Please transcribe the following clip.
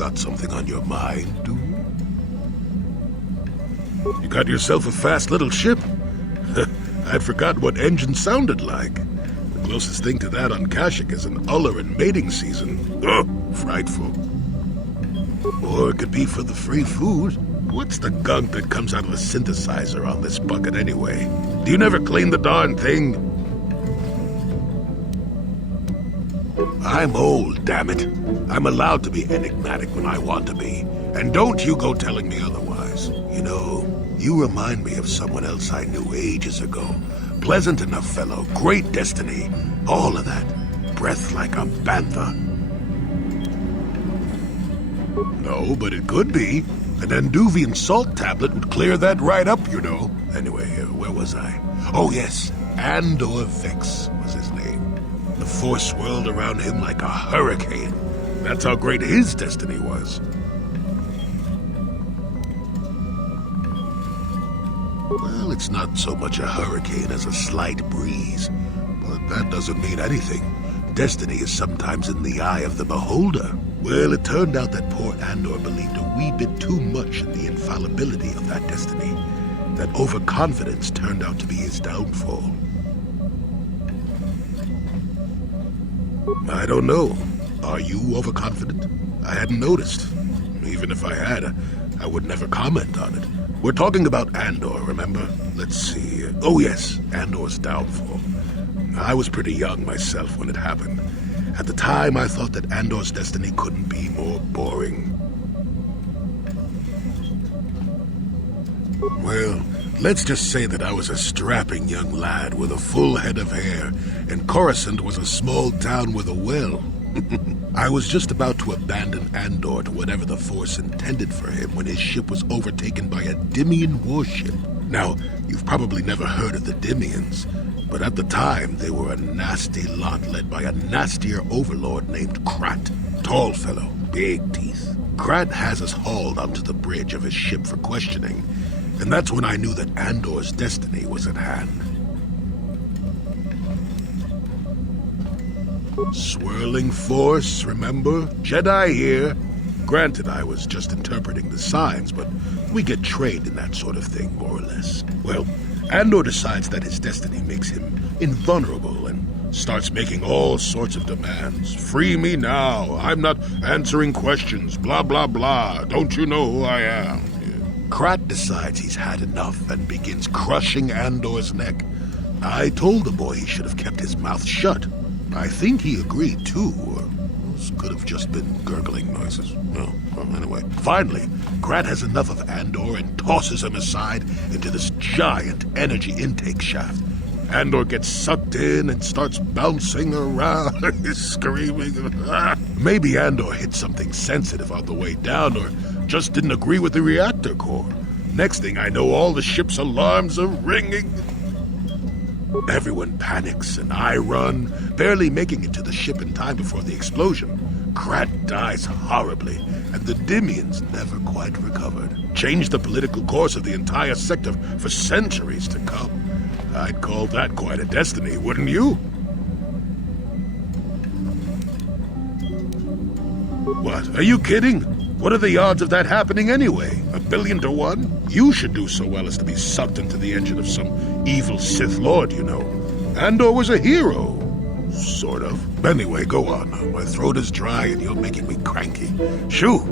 got something on your mind, do you? You got yourself a fast little ship? I'd forgotten what engine sounded like. The closest thing to that on Kashyyyk is an uller in mating season. Ugh, frightful. Or it could be for the free food. What's the gunk that comes out of the synthesizer on this bucket anyway? Do you never clean the darn thing? I'm old, damn it. I'm allowed to be enigmatic when I want to be. And don't you go telling me otherwise. You know, you remind me of someone else I knew ages ago. Pleasant enough fellow, great destiny, all of that. Breath like a bantha. No, but it could be. An Anduvian salt tablet would clear that right up, you know. Anyway, where was I? Oh yes, Andor Vex was his name. The force swirled around him like a hurricane. That's how great his destiny was. Well, it's not so much a hurricane as a slight breeze. But that doesn't mean anything. Destiny is sometimes in the eye of the beholder. Well, it turned out that poor Andor believed a wee bit too much in the infallibility of that destiny. That overconfidence turned out to be his downfall. I don't know. Are you overconfident? I hadn't noticed. Even if I had, I would never comment on it. We're talking about Andor, remember? Let's see. Oh yes, Andor's downfall. I was pretty young myself when it happened. At the time, I thought that Andor's destiny couldn't be more boring. Well, let's just say that I was a strapping young lad with a full head of hair, and Coruscant was a small town with a well. I was just about to abandon Andor to whatever the Force intended for him when his ship was overtaken by a Dimian warship. Now, you've probably never heard of the Dimians, but at the time, they were a nasty lot led by a nastier overlord named Krat. Tall fellow, big teeth. Krat has us hauled onto the bridge of his ship for questioning, and that's when I knew that Andor's destiny was at hand. Swirling force, remember? Jedi here. Granted, I was just interpreting the signs, but we get trained in that sort of thing, more or less. Well, Andor decides that his destiny makes him invulnerable and starts making all sorts of demands. Free me now. I'm not answering questions. Blah, blah, blah. Don't you know who I am? Krat decides he's had enough and begins crushing Andor's neck. I told the boy he should have kept his mouth shut. I think he agreed, too. Those could have just been gurgling noises. Well, anyway. Finally, Krat has enough of Andor and tosses him aside into this giant energy intake shaft. Andor gets sucked in and starts bouncing around, screaming. Maybe Andor hit something sensitive on the way down, or just didn't agree with the reactor core. Next thing I know, all the ship's alarms are ringing. Everyone panics, and I run, barely making it to the ship in time before the explosion. Krat dies horribly, and the Dimians never quite recovered. Changed the political course of the entire sector for centuries to come. I'd call that quite a destiny, wouldn't you? What, are you kidding? What are the odds of that happening anyway? 1,000,000,000 to 1? You should do so well as to be sucked into the engine of some evil Sith Lord, you know. Andor was a hero. Sort of. Anyway, go on. My throat is dry and you're making me cranky. Shoo!